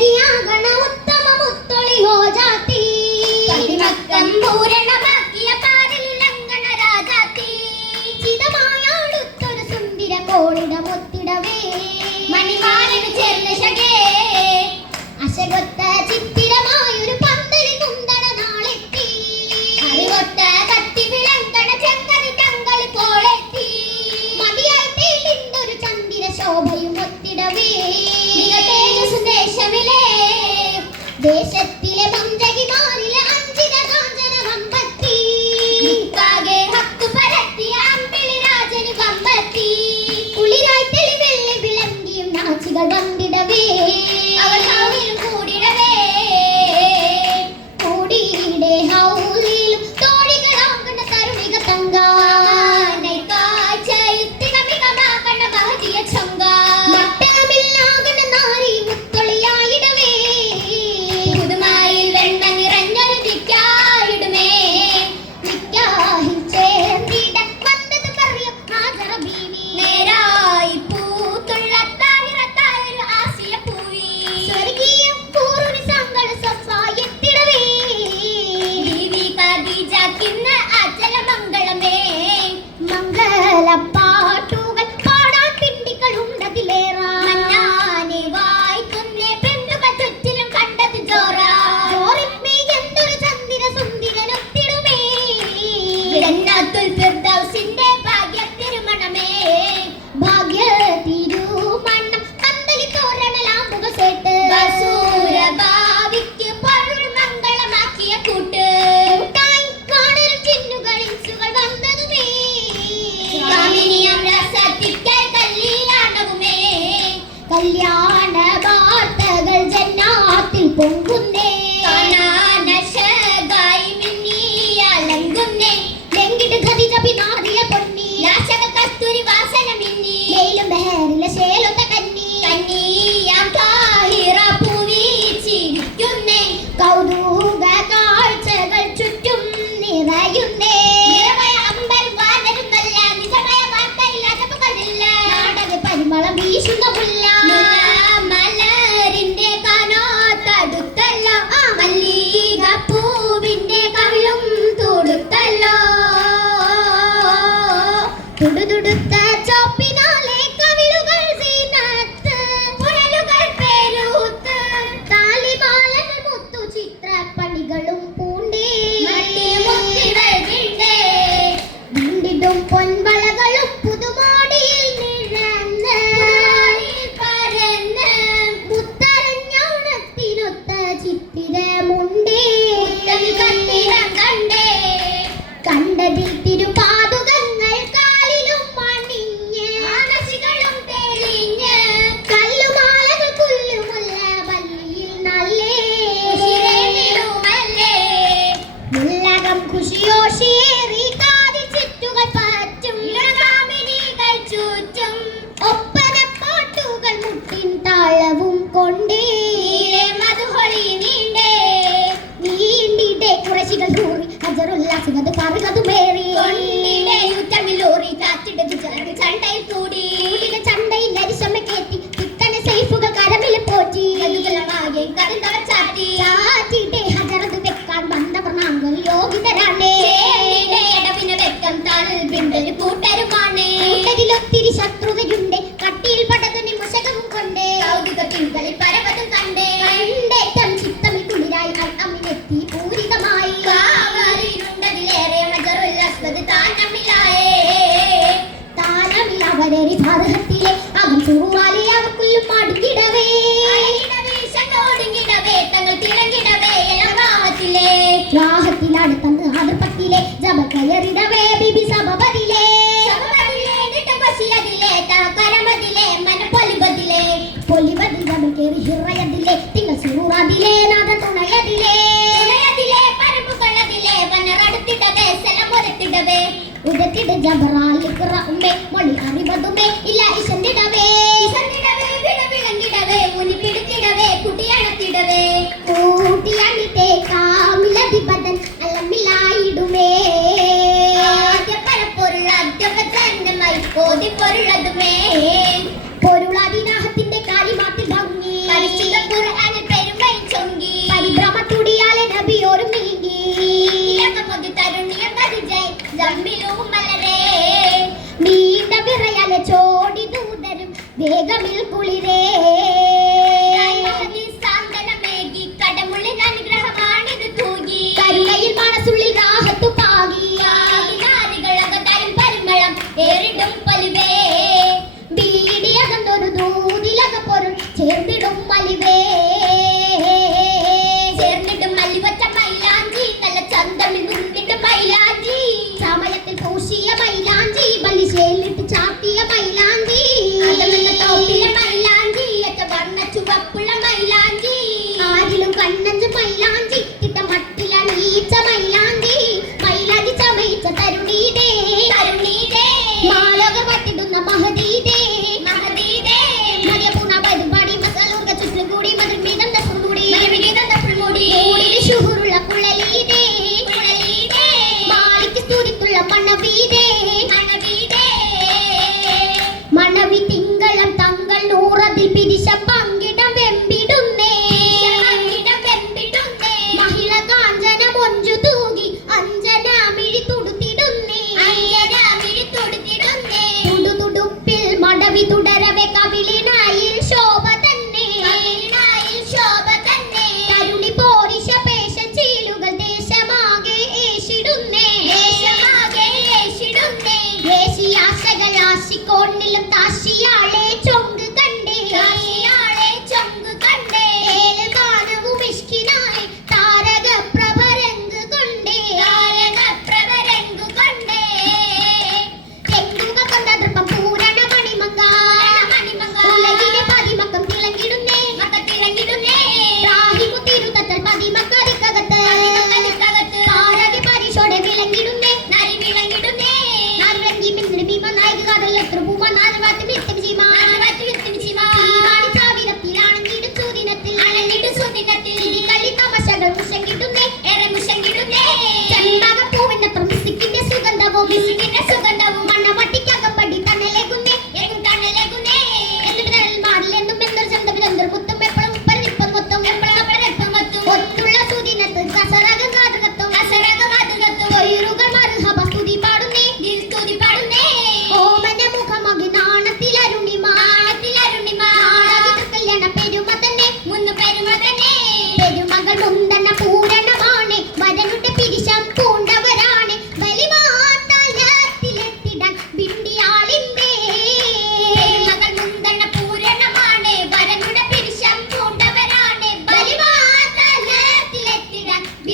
മുത്തഴകിയാകണ ഉത്തമ മുത്തൊളിയോ ജാതി കതിമക്കം പൂരണമാക്കിയ പാരലിലങ്കണ രാജാതി ചിതമായാടുത്തൊരു സുന്ദര കോളിട മുത്തിടവേ മണിമാലന് ചേർന്ന ശകേ അശകൊത്ത ചിത്തിരമായൊരു പന്തലി കുന്തണ നാളെത്തി അറിവൊത്ത കത്തി വിളങ്കണ ചെങ്കതി തങ്കളി കോളെത്തി മതിയായി തേലിന്തൊരു ചന്ദിര ശോഭയും ഒത്തിടവേ ദേശമിലെ ദേശത്തിലെ മന്ദകിമാരിലെ അഞ്ചിര കാഞ്ചന വമ്പത്തി കാകെ ഹക്കു പരത്തിയ അമ്പിളി രാജന് വമ്പത്തി കുളിരായി തെളിവെള്ളി വിളങ്ങിയും നാച്ചികൾ വന്നിടവേ അവൾ ഹൗലിലും കൂടിടവേ കൂടിയിടെ ഹൗലിലും തോഴികളാകണ തരുണിക തങ്ക കല്യാണ വാർത്തകൾ ജന്നാത്തിൽ പൊങ്കുന്നേ കാനാനശകായി മിന്നിയലങ്കുന്നേ ലംഘിട്ട് ഖദീജ പിനാരിയ പൊന്നി ലാശക കസ്തൂരി വാസന മിന്നി ലൈലും ബഹറിലെ ശേലൊത്ത കന്നി കന്നിയാം താഹിറ പൂവിച്ചിരിക്കുന്നേ കൗതുക കാഴ്ചകൾ ചുറ്റും നിറയുന്നേ നിറമയ അമ്പൽ വാനരുന്നല്ല നിജമയ വാർത്തയില്ല ജപകളില്ല നാടക പരിമളം വീശുന്ന മുല്ല മലരിന്റെ കനോത്തടുത്തല്ല മല്ലിക പൂവിന്റെ കവിളും തുടുത്തല്ലോ തുടുതുടുത്ത ചോപ്പിനാലെ കവിളുകൾ സീനത്ത് പുരലുകൾ പേരൂത്ത് താലിമാലകൾ മുത്തു ചിത്രപ്പണികളും പൂണ്ടേ വീണ്ടിടും പൊൻവളകളും പുതുമോടിയിൽ നിഴന്ന് കണ്ടതിൽ തിരുപാതുകങ്ങൾ കാലിലും മണിഞ്ഞ് ആനശികളും തെളിഞ്ഞ് കല്ലുമാലകൾ പുല്ലുമുല്ല വല്ലിയിൽ നല്ലേ മുല്ലകം ഖുഷിയോഷേറി കാതി ചുറ്റുകൾ പറ്റും കാമിനികൾ ചുറ്റും ഒപ്പന പാട്ടുകൾ മുട്ടിൻ താളവും കൊണ്ടേ മധുഹൊളി നീണ്ടേ നീണ്ടിടെ കുറശികൾ ഹൂറി ഹജറുല്ലാസുകത് പാറുകത് മേറി കൊണ്ടിടെ യുദ്ധമിലൂറി ചാച്ചിടെ ചണ്ടയിൽ കൂടി ചണ്ടയിൽ അരിശമ കേറ്റി തിക്കനെ സൈഫുകൾ കരമിൽ പോറ്റി അതുകളമാകെ കരുന്തവർ ചാറ്റി ചാറ്റിടെ ഹജറത് വെക്കാൻ വന്നവർ നാങ്ങൾ യോഗ്യതരാണേ ഇടവിന് വെക്കം താനിൽ ബിന്ദന് കൂട്ടരുമാണ് കൂട്ടരിലൊത്തിരി ശത്രുതയുണ്ട് കട്ടിയിൽ പടതുനി മുശകവും കൊണ്ടേ കൗതുക തിങ്കളിൽ പരവതും കണ്ടേ കണ്ടേറ്റം ചിത്തമിൽ കുളിരായി അമ്മിനെത്തി പൂരിതമായി കാവറിലുണ്ടതിലേറെ മജറുല്ലസ്വത് താനമിലാവരേറി ഭാരതത്തിലെ അകം ചുറുവാലി അവർക്കുള്ളും മടുക്കിടവേ തങ്ങൾ തിളങ്ങിടവേ രാഹത്തിലടുത്തന്ന് അതിർപ്പത്തിലെ ജബ കയറിടവേ ബിബി സഭപതിലെ പൊലിബതിൽ ജബ കേറി ഹിറയതിലെ തിങ്കൾ സുറൂറാതിലെ നാദ തുണയതിലെ പരമ്പുകളതിലെ വനറടുത്തിടവേ സലമൊരത്തിടവേ ഉദത്തിട ജബറാലിക്കറ ഉമ്മേ മൊഴി അറിവതുമേ ഇല്ല ഇശന്തിടവേ വിളങ്ങിടവേ മുനി പിടിത്തിടവേ കുട്ടിയണത്തിടവേ കൂട്ടിയണിത്തെ കാമിലധിപതൻ അല്ലമില്ലായിടുമേ പൊരുളതുമേ പൊരുളാദിനാഹത്തിന്റെ കാലിമാത്തിൽ ഭംഗി പരിശുദ്ധ ഖുർആനിൽ ജമ്മിലും മലരേ നീണ്ട വിറയാലെ ചോടി ദൂതരും വേഗമിൽ കുളിരേ സാന്ത്വനമേകി കടമുള്ളിൽ അനുഗ്രഹമാണിത് തൂകി കരുണയിൽ മനസ്സുള്ളിൽ രാഹത്തു പാകി നാരികളകതരും പരിമളം ഏറിടും പലുവേ ബീഡിയകന്നൊരു ദൂതിലകപ്പൊരും ചേർന്നിടും മലിവേ ചേർന്നിടും മല്ലിവച്ച മൈലാഞ്ചി നല്ല ചന്തമിൽ നിന്നിട്ട് മൈലാഞ്ചി സമയത്തിൽ പൂശിയ മൈലാഞ്ചി ബലിശേലിട്ട് ചാത്തിയ മൈലാഞ്ചി മൈലാഞ്ചി അച്ച വർണ്ണ ചുവപ്പുള്ള മൈലാഞ്ചി ആരിലും കണ്ണഞ്ച് മൈലാഞ്ചി ഇട്ട മട്ടിലണീച്ച മൈലാഞ്ചി മൈലാഞ്ചി ചമയിച്ച തരുണീതേ തരുണീതേ മാലക പറ്റിടുന്ന മഹദീതേ മഹദീതേ മരിയപൂർണ പരുപാടി മസാലൂർഗ ചുറ്റും കൂടി മധുർമീതം തപ്പുകൂടി മധുർമീതം തപ്പുകൂടി മൂടിൽ ശുഹുറുള്ള കുഴലീതേ കുഴലീതേ മാലിക്ക് സ്തുതിത്തുള്ള മണവീതേ മണവീതേ മണവി തിങ്കളും തങ്ങൾ നൂറതിൽ പിരിശ പങ്കിടം വെമ്പിടുന്നേ മഹിള കാഞ്ചന മൊഞ്ചു തൂകി അഞ്ജനാമിഴി തുടുത്തിടുന്നേ തുടുതുടുപ്പിൽ മടവി തുടരവെ കവിളിനായിൽ ശോഭ തന്നെ തരുണി പോരിശ പേശ ചീലുകൾ ദേശമാകെ ഏശിടുന്നേ ഏശിയാശകൾ ആശിക്കോണിലും താശിയാളെ ചൊങ്ക് കണ്ടേ ഏലമാനവും ഇഷ്കിനായി താരക പ്രഭരങ്ക് കൊണ്ടേ തെങ്ങുക കൊണ്ട ദൃപ്പം പൂരണ മണിമങ്ക ഉലകിലെ പതിമക്കം തിളങ്ങിടുന്നേ പ്രാഹിമു തിരുത്തൽ പതിമക്കരിക്കകത്ത് താരക പരിശോടെ വിളങ്ങിടുന്നേ